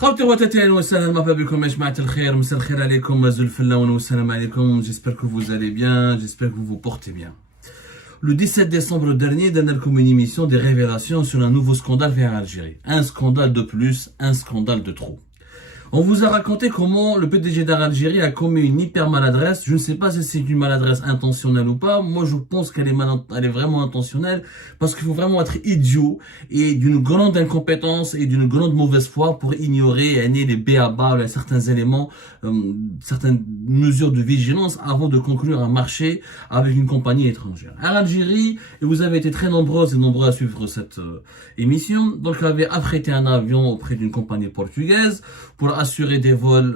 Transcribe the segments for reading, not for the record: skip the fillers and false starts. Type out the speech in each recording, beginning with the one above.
خوتي خواتاتي اهلا وسهلا مرحبا بكم يا جماعة الخير مساء الخير عليكم زول الفلاون والسلام عليكم. J'espère que vous allez bien, j'espère que vous vous portez bien. Le 17 décembre dernier, donne comme une émission des révélations sur un nouveau scandale vers l'Algérie. Un scandale de plus, un scandale de trop. On vous a raconté comment le PDG d'Air Algérie a commis une hyper maladresse. Je ne sais pas si c'est une maladresse intentionnelle ou pas. Moi, je pense qu'elle est vraiment intentionnelle parce qu'il faut vraiment être idiot et d'une grande incompétence et d'une grande mauvaise foi pour ignorer les b.a.-ba, certains éléments, certaines mesures de vigilance avant de conclure un marché avec une compagnie étrangère. Air Algérie, et vous avez été très nombreuses et nombreux à suivre cette émission, donc avait affrété un avion auprès d'une compagnie portugaise pour assurer des vols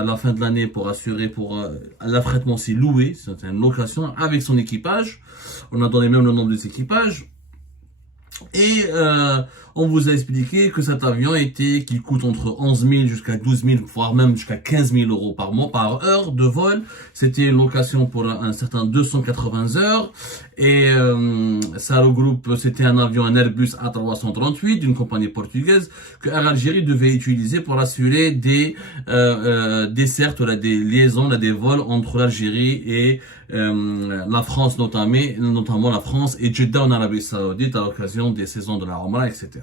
à la fin de l'année, pour assurer l'affrètement, c'est loué, c'est une location avec son équipage. On a donné même le nom des équipages. Et on vous a expliqué que cet avion qui coûte entre 11 000 jusqu'à 12 000, voire même jusqu'à 15 000 euros par mois, par heure de vol. C'était une location pour un certain 280 heures. Et ça regroupe, c'était un avion, un Airbus A330 d'une compagnie portugaise que Air Algérie devait utiliser pour assurer des dessertes, des liaisons, des vols entre l'Algérie et la France, notamment la France et Jeddah en Arabie Saoudite à l'occasion des saisons de la Omra, etc.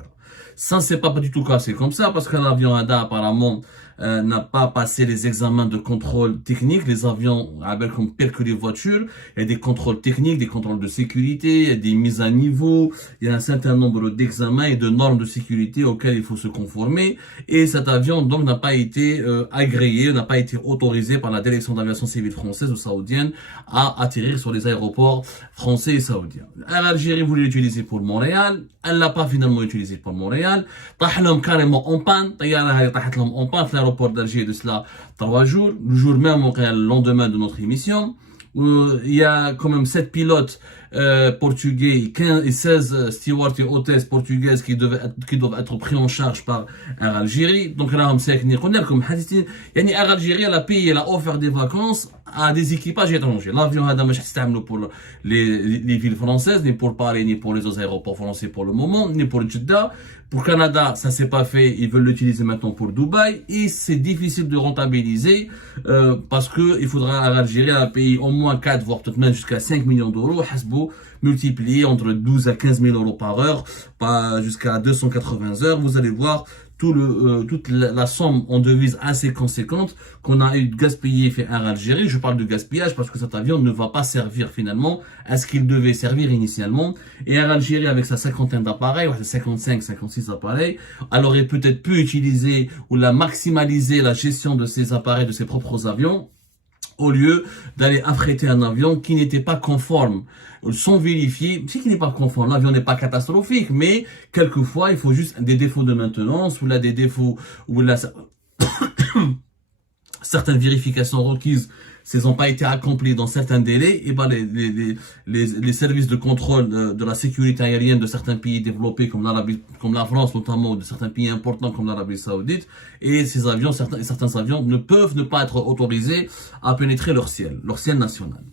Ça, c'est pas du tout cassé comme ça parce que l'avion ADA apparemment n'a pas passé les examens de contrôle technique. Les avions, comme pire que les voitures, il y a des contrôles techniques, des contrôles de sécurité, il y a des mises à niveau, il y a un certain nombre d'examens et de normes de sécurité auxquelles il faut se conformer. Et cet avion donc n'a pas été agréé, n'a pas été autorisé par la direction d'aviation civile française ou saoudienne à atterrir sur les aéroports français et saoudiens. L'Algérie voulait l'utiliser pour Montréal, elle l'a pas finalement utilisé pour Montréal. طاح لهم carrément en panne, طيارة هاي طاحت لهم en panne في l'aéroport d'Alger de cela 3 jours, le jour même, le lendemain de notre émission. Il y a quand même 7 pilotes portugais, 15 et 16 stewards et hôtesses portugaises qui doivent être pris en charge par Air Algérie. Donc là, Air Algérie, elle a payé, elle a offert des vacances à des équipages étrangers. L'avion a pour les villes françaises, ni pour Paris, ni pour les autres aéroports français pour le moment, ni pour Jeddah. Pour Canada, ça s'est pas fait, ils veulent l'utiliser maintenant pour Dubaï et c'est difficile de rentabiliser parce que il faudra à l'Algérie à payer au moins 4 voire peut-être même jusqu'à 5 millions d'euros, multiplié entre 12 à 15 000 euros par heure, pas jusqu'à 280 heures. Vous allez voir toute la somme en devise assez conséquente qu'on a eu gaspillé fait Air Algérie. Je parle de gaspillage parce que cet avion ne va pas servir finalement à ce qu'il devait servir initialement. Et Air Algérie, avec sa cinquantaine d'appareils, 55, 56 appareils, elle aurait peut-être pu utiliser ou maximaliser la gestion de ses appareils, de ses propres avions, au lieu d'aller affréter un avion qui n'était pas conforme, sans vérifier. C'est qu'il n'est pas conforme, l'avion n'est pas catastrophique, mais quelquefois il faut juste des défauts de maintenance, ou là des défauts, ou là certaines vérifications requises n'ont pas été accomplies dans certains délais, et ben les services de contrôle de la sécurité aérienne de certains pays développés comme la France notamment, ou de certains pays importants comme l'Arabie Saoudite, et certains avions ne peuvent ne pas être autorisés à pénétrer leur ciel national.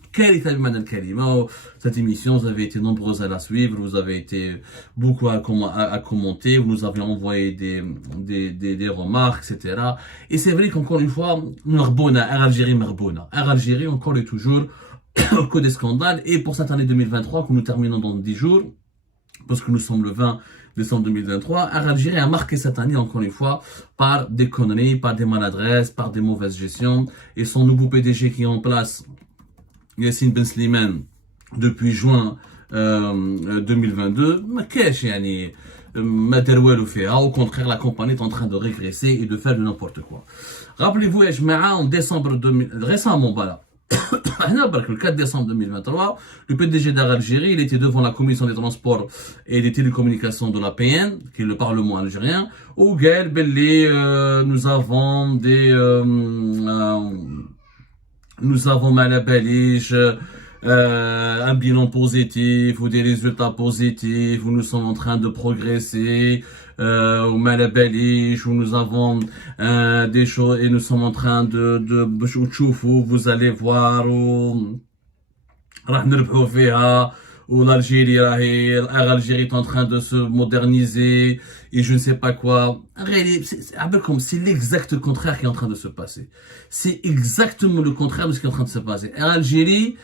Cette émission, vous avez été nombreux à la suivre, vous avez été beaucoup à commenter, vous nous avez envoyé des remarques, etc. Et c'est vrai qu'encore une fois, Air Algérie encore et toujours que des scandales. Et pour cette année 2023 que nous terminons dans 10 jours, parce que nous sommes le 20 décembre 2023, Air Algérie a marqué cette année encore une fois par des conneries, par des maladresses, par des mauvaises gestions. Et son nouveau PDG qui est en place, Yassine Ben Slimane, depuis juin 2022, au contraire, la compagnie est en train de régresser et de faire de n'importe quoi. Rappelez-vous, en décembre récemment, voilà. Le 4 décembre 2023, le PDG d'Air Algérie, il était devant la commission des transports et des télécommunications de la PN, qui est le Parlement algérien, où nous avons Malabalige, un bilan positif ou des résultats positifs, où nous sommes en train de progresser, au Malabalige, où nous avons des choses et nous sommes en train de vous allez voir, où où l'Algérie est en train de se moderniser et je ne sais pas quoi. C'est l'exact contraire qui est en train de se passer. C'est exactement le contraire de ce qui est en train de se passer. L'Algérie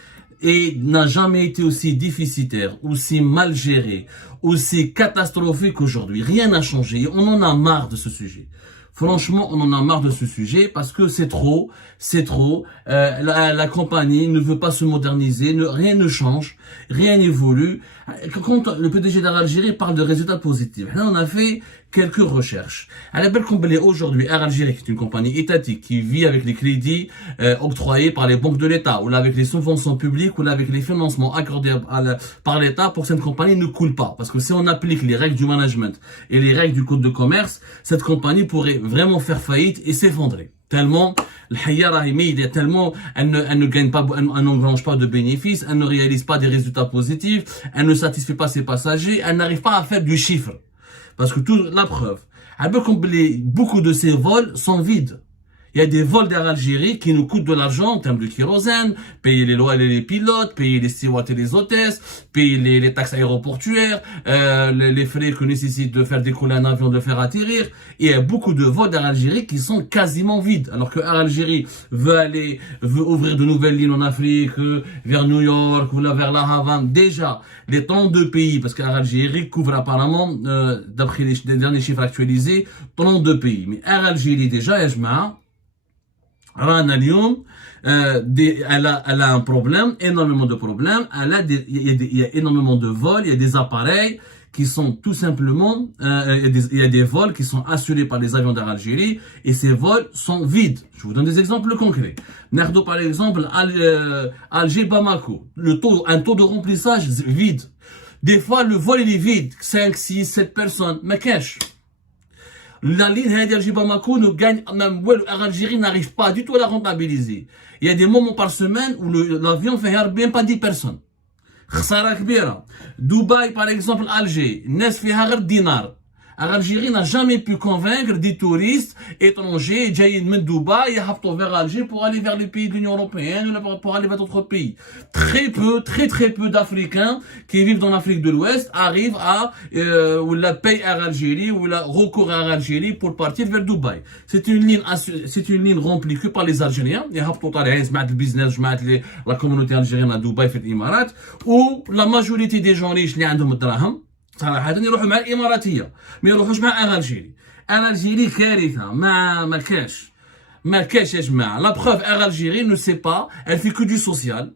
n'a jamais été aussi déficitaire, aussi mal gérée, aussi catastrophique qu'aujourd'hui. Rien n'a changé. On en a marre de ce sujet. Franchement, on en a marre de ce sujet parce que c'est trop. La compagnie ne veut pas se moderniser, rien ne change, rien n'évolue. Quand le PDG d'Algérie parle de résultats positifs, là on a fait quelques recherches. À la belle comblée aujourd'hui, Air Algérie, qui est une compagnie étatique qui vit avec les crédits octroyés par les banques de l'État, ou là avec les subventions publiques, ou là avec les financements accordés par l'État pour que cette compagnie ne coule pas. Parce que si on applique les règles du management et les règles du code de commerce, cette compagnie pourrait vraiment faire faillite et s'effondrer. Tellement, tellement, elle ne gagne pas, elle n'engrange pas de bénéfices, elle ne réalise pas des résultats positifs, elle ne satisfait pas ses passagers, elle n'arrive pas à faire du chiffre. Parce que la preuve, beaucoup de ces vols sont vides. Il y a des vols d'Air Algérie qui nous coûtent de l'argent en termes de kérosène, payer les loyers et les pilotes, payer les stewards et les hôtesses, payer les taxes aéroportuaires, les frais que nécessite de faire décoller un avion, de le faire atterrir. Et il y a beaucoup de vols d'Air Algérie qui sont quasiment vides. Alors que Air Algérie veut ouvrir de nouvelles lignes en Afrique, vers New York ou là vers la Havane. Déjà, les 32 pays, parce qu'Air Algérie couvre apparemment, d'après les derniers chiffres actualisés, 32 pays. Mais Air Algérie déjà, Rana Lyon, elle a un problème, énormément de problèmes. Il y a énormément de vols, il y a des appareils qui sont tout simplement, il y a des vols qui sont assurés par les avions d'Air Algérie et ces vols sont vides. Je vous donne des exemples concrets. Nardo par exemple, Alger-Bamako, un taux de remplissage vide. Des fois le vol il est vide, 5, 6, 7 personnes, mais cash. La ligne Alger-Bamako ne gagne, même l'Algérie n'arrive pas du tout à la rentabiliser. Il y a des moments par semaine où l'avion fait même pas 10 personnes. خسارة كبيرة. Dubaï par exemple, Alger, الناس فيها غير دينار. Algérie n'a jamais pu convaincre des touristes étrangers جايين من Dubaï يهبطوا vers Alger pour aller vers les pays de l'Union européenne ou pour aller vers d'autres pays. Très peu d'Africains qui vivent dans l'Afrique de l'Ouest arrivent ou la paye à Algérie ou la recours à Algérie pour partir vers Dubaï. C'est une ligne remplie que par les Algériens. يهبطوا طالعين جماعة البيزنس جماعة la communauté algérienne à Dubaï في الإمارات ou la majorité des gens riches اللي عندهم الدراهم صراحة يروحوا مع الإماراتية ما يروحوش مع ألجيري. ألجيري كارثة ما كاش يا جماعة. La preuve, Algérie ne sait pas, elle fait que du social.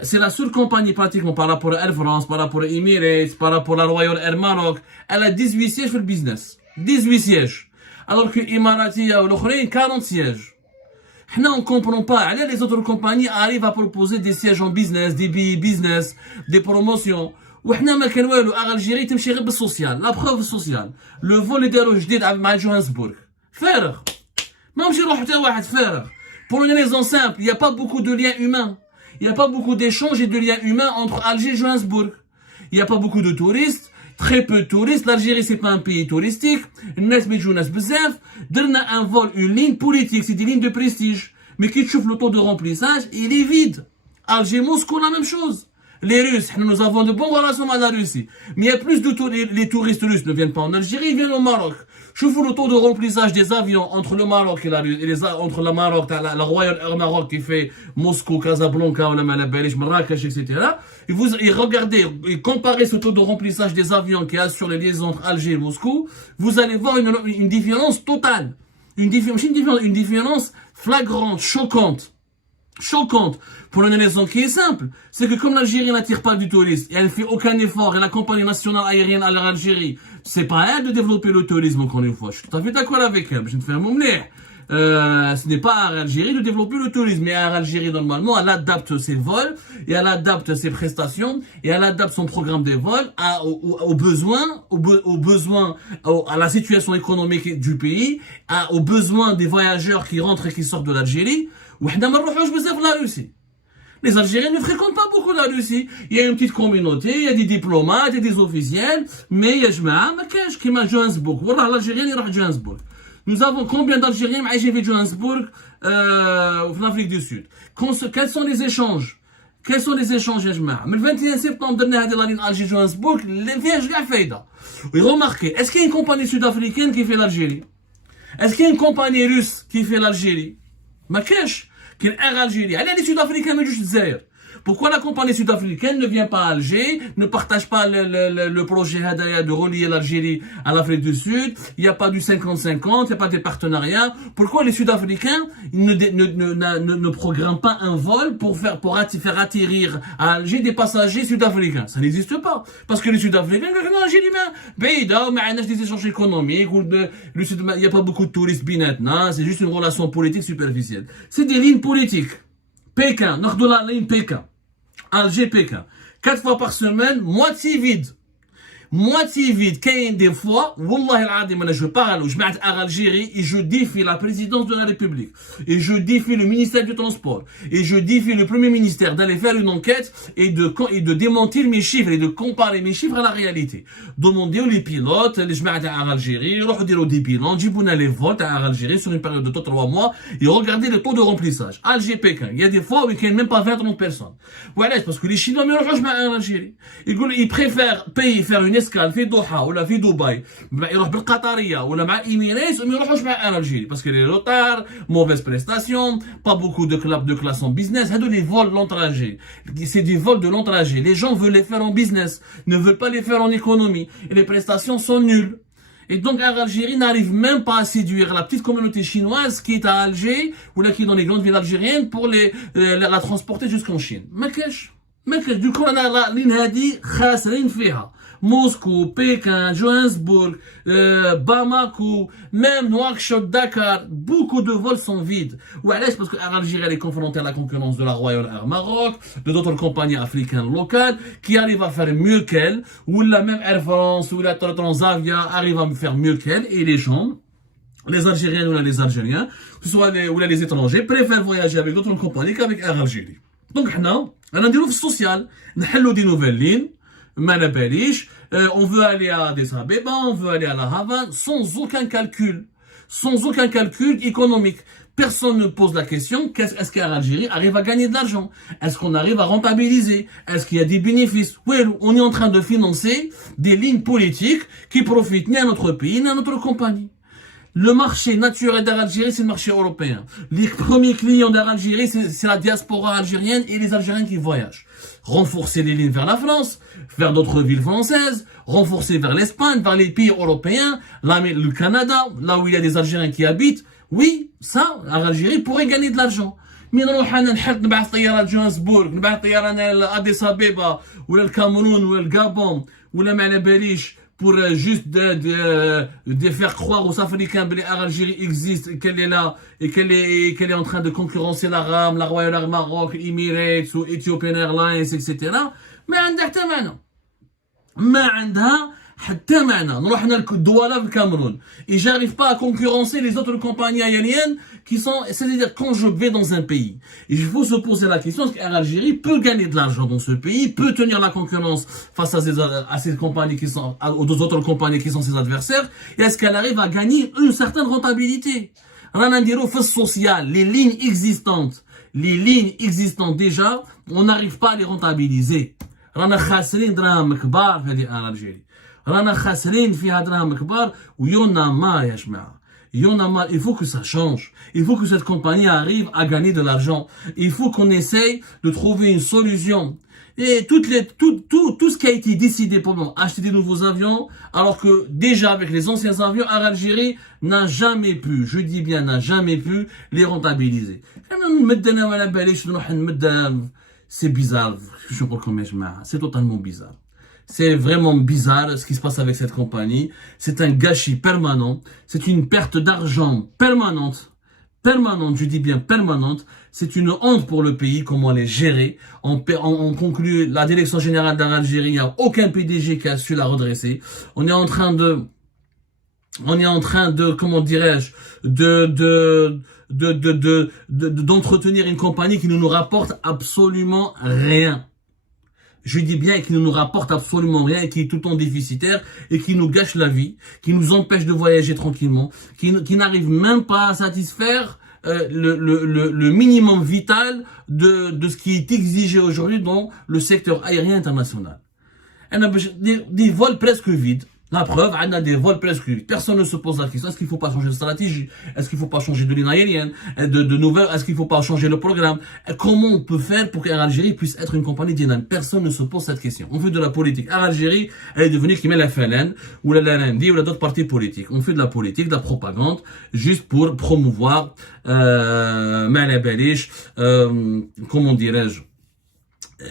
C'est la seule compagnie pratiquement par rapport à Air France, par rapport à Emirates, par rapport à Royal Air Maroc. Elle a 18 sièges pour le business. 18 sièges. Alors que l'Imaratia ou l'Okhrain, 40 sièges. Nous on comprend pas. Les autres compagnies arrivent à proposer des sièges en business, des billets business, des promotions. وحنا ما كان والو الجيري تمشي غير بالسوسيال لا بروف السوسيال لو فول اللي داروا جديد مع جوهانسبورغ فارغ ما مشي يروح حتى واحد فارغ pour une raison simple il y a pas beaucoup de liens humains il y a pas beaucoup d'échanges et de liens humains entre Alger et Johannesburg il y a pas beaucoup de touristes très peu de touristes l'Algérie c'est pas un pays touristique الناس ما يجوناش بزاف درنا un vol une ligne politique c'est des lignes de prestige mais qui تشوف le taux de remplissage il est vide Alger Moscou la même chose. Les Russes, nous avons de bonnes relations avec la Russie. Mais il y a plus de les touristes russes ne viennent pas en Algérie, ils viennent au Maroc. Je vous le taux de remplissage des avions entre le Maroc et la Russie, entre le Maroc, la Royal Air Maroc qui fait Moscou, Casablanca, ou la Malabelish, Marrakech, etc. Et regardez, et comparez ce taux de remplissage des avions qui assurent les liaisons entre Alger et Moscou, vous allez voir une différence totale. Une différence flagrante, choquante, pour une raison qui est simple, c'est que comme l'Algérie n'attire pas du touriste, et elle ne fait aucun effort, et la compagnie nationale aérienne à l'Algérie, c'est pas à elle de développer le tourisme encore une fois, je suis tout à fait d'accord avec elle, je ne fais un ce n'est pas à l'Algérie de développer le tourisme, mais à l'Algérie normalement, elle adapte ses vols, et elle adapte ses prestations, et elle adapte son programme de vols aux besoins, à la situation économique du pays, aux besoins des voyageurs qui rentrent et qui sortent de l'Algérie. Les Algériens ne fréquentent pas beaucoup la Russie. Il y a une petite communauté, il y a des diplomates, il y a des officiels, mais il y a جماعة ما كاش كيما جوهانسبورغ. والله l'Algérien يروح جوهانسبورغ. Nous avons combien d'Algériens عايشين في جوهانسبورغ en Afrique du Sud. Quels sont les échanges Quels sont les échanges يا جماعه من 21 سبتمبر درنا هذه لا لين الجي جوهانسبورغ اللي فيهاش كاع فايده ويغماركي est-ce qu'il y a une compagnie sud-africaine qui fait l'Algérie est-ce qu'il y a une compagnie russe qui fait l'Algérie ما كاش كاين اير الجيري على لي سود-africains ما يجوش للجزائر. Pourquoi la compagnie sud-africaine ne vient pas à Alger, ne partage pas le projet Hadaya de relier l'Algérie à l'Afrique du Sud? Il n'y a pas du 50-50, il n'y a pas des partenariats. Pourquoi les Sud-Africains ne programment pas un vol pour faire atterrir à Alger des passagers sud-africains? Ça n'existe pas. Parce que les Sud-Africains, des échanges économiques, il n'y a pas beaucoup de touristes binetna, c'est juste une relation politique superficielle. C'est des lignes politiques. Pékin, nord de la ligne Pékin. Alger, Pékin. 4 fois par semaine, moitié vide. Moitié vide. Qu'il des fois, Wallah al-Adim, je parle, je mets à Algérie et je défie la présidence de la République. Et je défie le ministère du Transport. Et je défie le premier ministère d'aller faire une enquête et de démentir mes chiffres et de comparer mes chiffres à la réalité. Demandez aux les pilotes, les je mets à Algérie, regardez des bilans, djibouna les vols à Algérie sur une période de 3 mois et regardez le taux de remplissage. Alger-Pékin. Il y a des fois où il n'y a même pas 20-30 personnes. Voilà, parce que les Chinois, mais je mets à Algérie. Ils préfèrent payer, faire une escale في دوحة ولا في دبي يروح بالقطرية ولا مع إيميريتس وما يروحوش مع الجيري parce que les retards, mauvaise prestation, pas beaucoup de classe en business. هادو les vols long trajet, c'est des vols de long trajet. Les gens veulent les faire en business, ne veulent pas les faire en économie et les prestations sont nulles. Et donc Algérie n'arrive même pas à séduire la petite communauté chinoise qui est à Alger ou là qui est dans les grandes villes algériennes pour la transporter jusqu'en Chine. ما كاش du coup أنا la ligne هادي خاسرين فيها. Moscou, Pékin, Johannesburg, Bamako, même Nouakchott, Dakar, beaucoup de vols sont vides. Ou alors parce que l'Algérie est confrontée à la concurrence de la Royal Air Maroc, de d'autres compagnies africaines locales qui arrivent à faire mieux qu'elle, ou la même Air France ou la Transavia arrive à faire mieux qu'elle, et les gens, les Algériens ou les Algériens, que ce soit les étrangers, préfèrent voyager avec d'autres compagnies qu'avec Air Algérie. Donc, on a des social, on a des nouvelles lignes. On veut aller à Addis Abeba, on veut aller à la Havane, sans aucun calcul économique. Personne ne pose la question, est-ce qu'Algérie arrive à gagner de l'argent? Est-ce qu'on arrive à rentabiliser? Est-ce qu'il y a des bénéfices? Oui, on est en train de financer des lignes politiques qui profitent ni à notre pays, ni à notre compagnie. Le marché naturel d'Algérie, c'est le marché européen. Les premiers clients d'Algérie, c'est la diaspora algérienne et les Algériens qui voyagent. Renforcer les lignes vers la France, vers d'autres villes françaises, renforcer vers l'Espagne, vers les pays européens, le Canada, là où il y a des Algériens qui habitent. Oui, ça, l'Algérie pourrait gagner de l'argent. Mais نروح انا نحط نبعث طياره لجوهانسبورغ نبعث طياره لأديس أبيبا ولا الكاميرون ولا الغابون ولا ما على باليش pour juste de faire croire aux Africains que l'Algérie existe, qu'elle est là et qu'elle est en train de concurrencer la RAM, la Royal Air Maroc, Emirates ou Ethiopian Airlines, etc. ما عندها حتى معنى. ما عندها حتى معنى. نروح هنا الدوالة في الكاميرون. Et j'arrive pas à concurrencer les autres compagnies aériennes qui sont, c'est-à-dire quand je vais dans un pays, il faut se poser la question, est-ce qu'Algérie peut gagner de l'argent dans ce pays, peut tenir la concurrence face à ces compagnies qui sont, aux deux autres compagnies qui sont ses adversaires, et est-ce qu'elle arrive à gagner une certaine rentabilité? Ranandiro fait social, les lignes existantes déjà, on n'arrive pas à les rentabiliser. رانا خاسرين دراهم كبار في هذه الجيري رانا خاسرين فيها دراهم كبار ويونا ما يا جماعه يونا ما il faut que ça change, il faut que cette compagnie arrive à gagner de l'argent, il faut qu'on essaye de trouver une solution. Et tout ce qui a été décidé pour acheter des nouveaux avions, alors que déjà avec les anciens avions, Algérie n'a jamais pu, je dis bien n'a jamais pu les rentabiliser. C'est bizarre, je crois qu'on c'est totalement bizarre. C'est vraiment bizarre ce qui se passe avec cette compagnie. C'est un gâchis permanent. C'est une perte d'argent permanente. Je dis bien permanente. C'est une honte pour le pays, comment elle est gérée. On conclut la direction générale d'Algérie. Il n'y a aucun PDG qui a su la redresser. On est en train de, comment dirais-je, d'entretenir une compagnie qui ne nous rapporte absolument rien. Je dis bien qu'il ne nous rapporte absolument rien et qui est tout le temps déficitaire et qui nous gâche la vie, qui nous empêche de voyager tranquillement, qui n'arrive même pas à satisfaire le minimum vital de ce qui est exigé aujourd'hui dans le secteur aérien international. On a des vols presque vides. La preuve, on a des vols presque vides. Personne ne se pose la question. Est-ce qu'il ne faut pas changer de stratégie? Est-ce qu'il ne faut pas changer de ligne aérienne? De nouvelles? Est-ce qu'il ne faut pas changer le programme? Comment on peut faire pour qu'Air Algérie puisse être une compagnie dynamique? Personne ne se pose cette question. On fait de la politique. Air Algérie, elle est devenue qui met la FLN, ou la LND, ou d'autres partis politiques. On fait de la politique, de la propagande, juste pour promouvoir, comment dirais-je,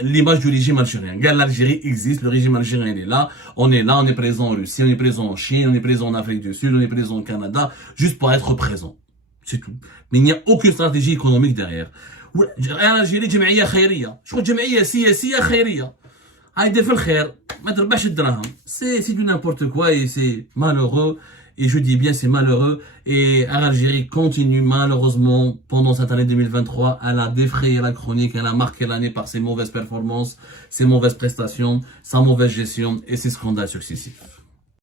l'image du régime algérien. Regarde, l'Algérie existe, le régime algérien est là, on est présent en Russie, on est présent en Chine, on est présent en Afrique du Sud, on est présent au Canada, juste pour être présent. C'est tout. Mais il n'y a aucune stratégie économique derrière. l'Algérie جمعية خيرية. شغل جمعية سياسية خيرية. هايدي في الخير ما تربحش الدراهم. C'est du n'importe quoi et c'est malheureux. Et je dis bien c'est malheureux. Et Air Algérie continue malheureusement pendant cette année 2023. Elle a défrayé la chronique, elle a marqué l'année par ses mauvaises performances, ses mauvaises prestations, sa mauvaise gestion et ses scandales successifs.